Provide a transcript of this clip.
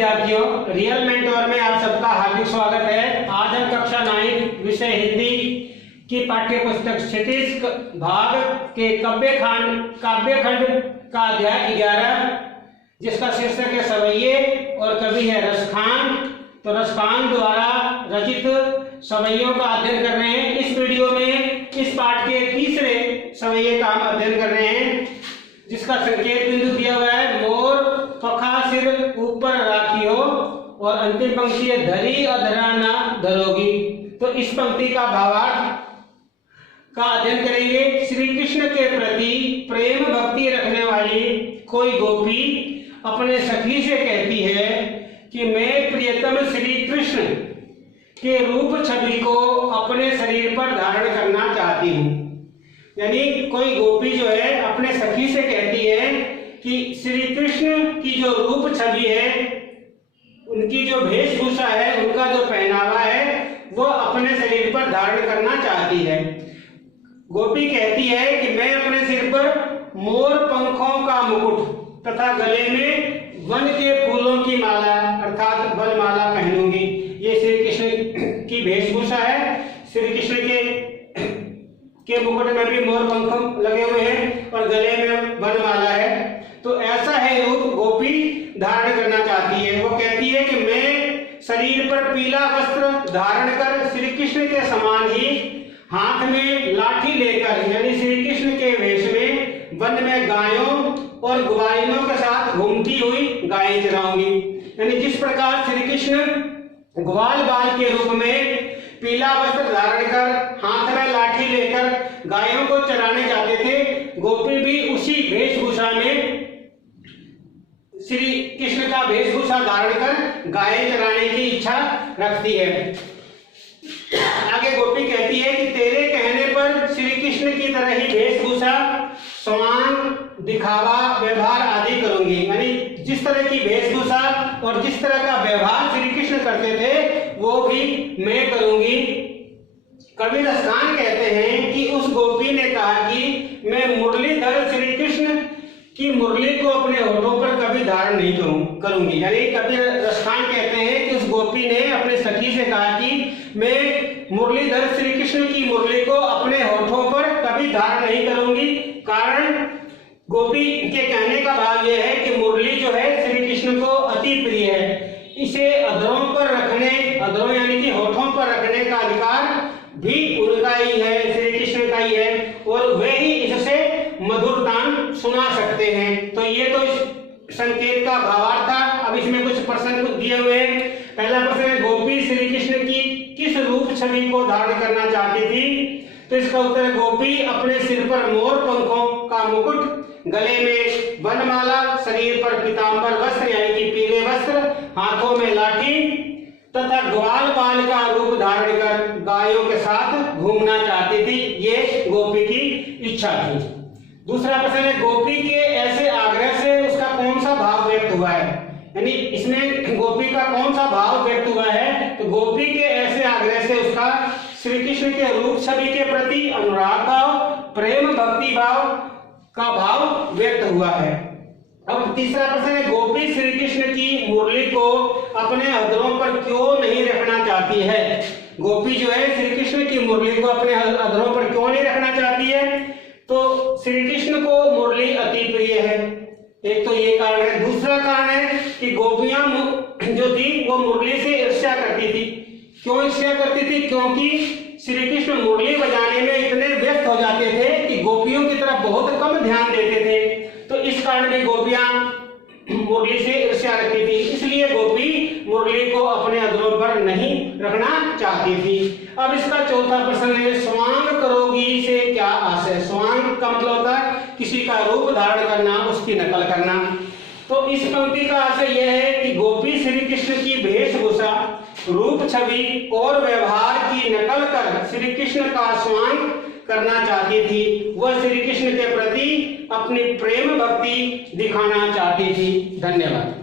विद्यार्थियों, real mentor में आप सबका हार्दिक स्वागत है। आज हम कक्षा 9 विषय हिंदी की पाठ्य पुस्तक क्षितिज भाग के काव्य खंड का अध्याय 11 जिसका शीर्षक है सवैये और कवि है रसखान। तो रसखान द्वारा रचित सवैयों का अध्ययन कर रहे हैं। इस वीडियो में इस पाठ के तीसरे सवैये का हम अध्ययन कर रहे हैं जिसका संकेत बिंदु दिया हुआ है मोर पखा सिर ऊपर राखियो और अंतिम पंक्ति है धरी अधरा ना धरोगी। तो इस पंक्ति का भावार्थ का अध्ययन करेंगे। श्री कृष्ण के प्रति प्रेम भक्ति रखने वाली कोई गोपी अपने सखी से कहती है कि मैं प्रियतम श्री कृष्ण के रूप छवि को अपने शरीर पर धारण करना चाहती हूँ। यानी कोई गोपी जो है अपने सखी से कहती है कि श्री कृष्ण की जो रूप छवि है, उनकी जो वेशभूषा है, उनका जो पहनावा है, वो अपने शरीर पर धारण करना चाहती है। गोपी कहती है कि मैं अपने सिर पर मोर पंखों का मुकुट तथा गले में वन के फूलों की माला अर्थात वनमाला पहनूंगी। ये श्री कृष्ण की वेशभूषा है। श्री कृष्ण के मुकुट में भी मोर पंख लगे हुए हैं और गले में वनमाला है। तो ऐसा है रूप गोपी धारण करना चाहती है। वो कहती है कि मैं शरीर पर पीला वस्त्र धारण कर श्री कृष्ण के समान ही हाथ में लाठी लेकर यानी श्री कृष्ण के वेश में वन में गायों और ग्वालिनों के साथ घूमती हुई गायें चराऊंगी। यानी जिस प्रकार श्री कृष्ण ग्वाल बाल के रूप में पीला वस्त्र धारण कर हाथ में लाठी लेकर गायों को चराने जाते थे, गोपी भी उसी वेशभूषा में श्री कृष्ण का वेशभूषा धारण कर गायें चराने की इच्छा रखती है। आगे गोपी कहती है कि तेरे कहने पर श्री कृष्ण की तरह ही वेशभूषा स्वांग दिखावा व्यवहार आदि करूंगी। यानी जिस तरह की वेशभूषा और जिस तरह का व्यवहार श्री कृष्ण करते थे वो भी मैं करूंगी। कवि रसखान कहते हैं कि उस गोपी ने कहा कि मैं मुरलीधर श्री कृष्ण की मुरली को अपने होठों पर कभी धारण नहीं करूंगी। यानी कवि रसखान कहते हैं कि उस गोपी ने अपने सखी से कहा कि मैं मुरलीधर श्री कृष्ण की मुरली को अपने होठों पर कभी धारण नहीं करूंगी। कारण गोपी के कहने का भाव यह है कि मुरली जो है श्री कृष्ण को अति प्रिय है। इसे अधरों पर रखने, अधरों यानी कि होठों पर रखने का अधिकार भी उनका ही है, श्री कृष्ण का ही है और वे ही इससे मधुर तान सुना सकते हैं। तो ये तो इस संकेत का भावार्थ था। अब इसमें कुछ प्रश्न दिए हुए हैं। पहला प्रश्न है गोपी श्री कृष्ण की किस रूप छवि को धारण करना चाहती थी? तो इसका उत्तर है गोपी अपने सिर पर मोर पंखों का मुकुट, गले में वनमाला, शरीर पर पीतांबर वस्त्र यानी कि पीले वस्त्र, हाथों में लाठी तथा ग्वाल बाल का रूप धारण कर गायों के साथ घूमना चाहती थी। ये गोपी की इच्छा थी। दूसरा प्रश्न है गोपी के ऐसे आग्रह से उसका कौन सा भाव व्यक्त हुआ है? यानी इसमें गोपी का कौन सा भाव व्यक्त हुआ है? तो गोपी के ऐसे आग्रह से उसका श्री कृष्ण के रूप छवि के प्रति अनुराग भाव, प्रेम भक्ति भाव का भाव व्यक्त हुआ है। अब तीसरा प्रश्न है गोपी श्री कृष्ण की मुरली को अपने अधरों पर क्यों नहीं रखना चाहती है? गोपी जो है श्री कृष्ण की मुरली को अपने अधरों पर क्यों नहीं रखना चाहती है? तो श्री कृष्ण को मुरली अति प्रिय है, एक तो ये कारण है। दूसरा कारण है कि गोपियां जो थी वो मुरली से ईर्ष्या करती थी। क्यों ईर्ष्या करती थी? क्योंकि श्री कृष्ण मुरली बजाने में इतने व्यस्त हो जाते थे कि गोपियों की तरफ बहुत कम ध्यान देते थे। तो इस कारण भी गोपियां मुरली से ईर्ष्या रखती थी, इसलिए गोपी मुरली को अपने अधरों पर नहीं रखना चाहती थी। अब इसका चौथा प्रश्न है स्वांग करोगी से क्या आशय? स्वांग का मतलब होता है किसी का रूप धारण करना, उसकी नकल करना। तो इस पंक्ति का आशय यह है कि गोपी श्री कृष्ण की वेशभूषा, रूप छवि और व्यवहार की नकल कर श्री कृष्ण का स्वांग करना चाहती थी। वह श्री कृष्ण के प्रति अपनी प्रेम भक्ति दिखाना चाहती थी। धन्यवाद।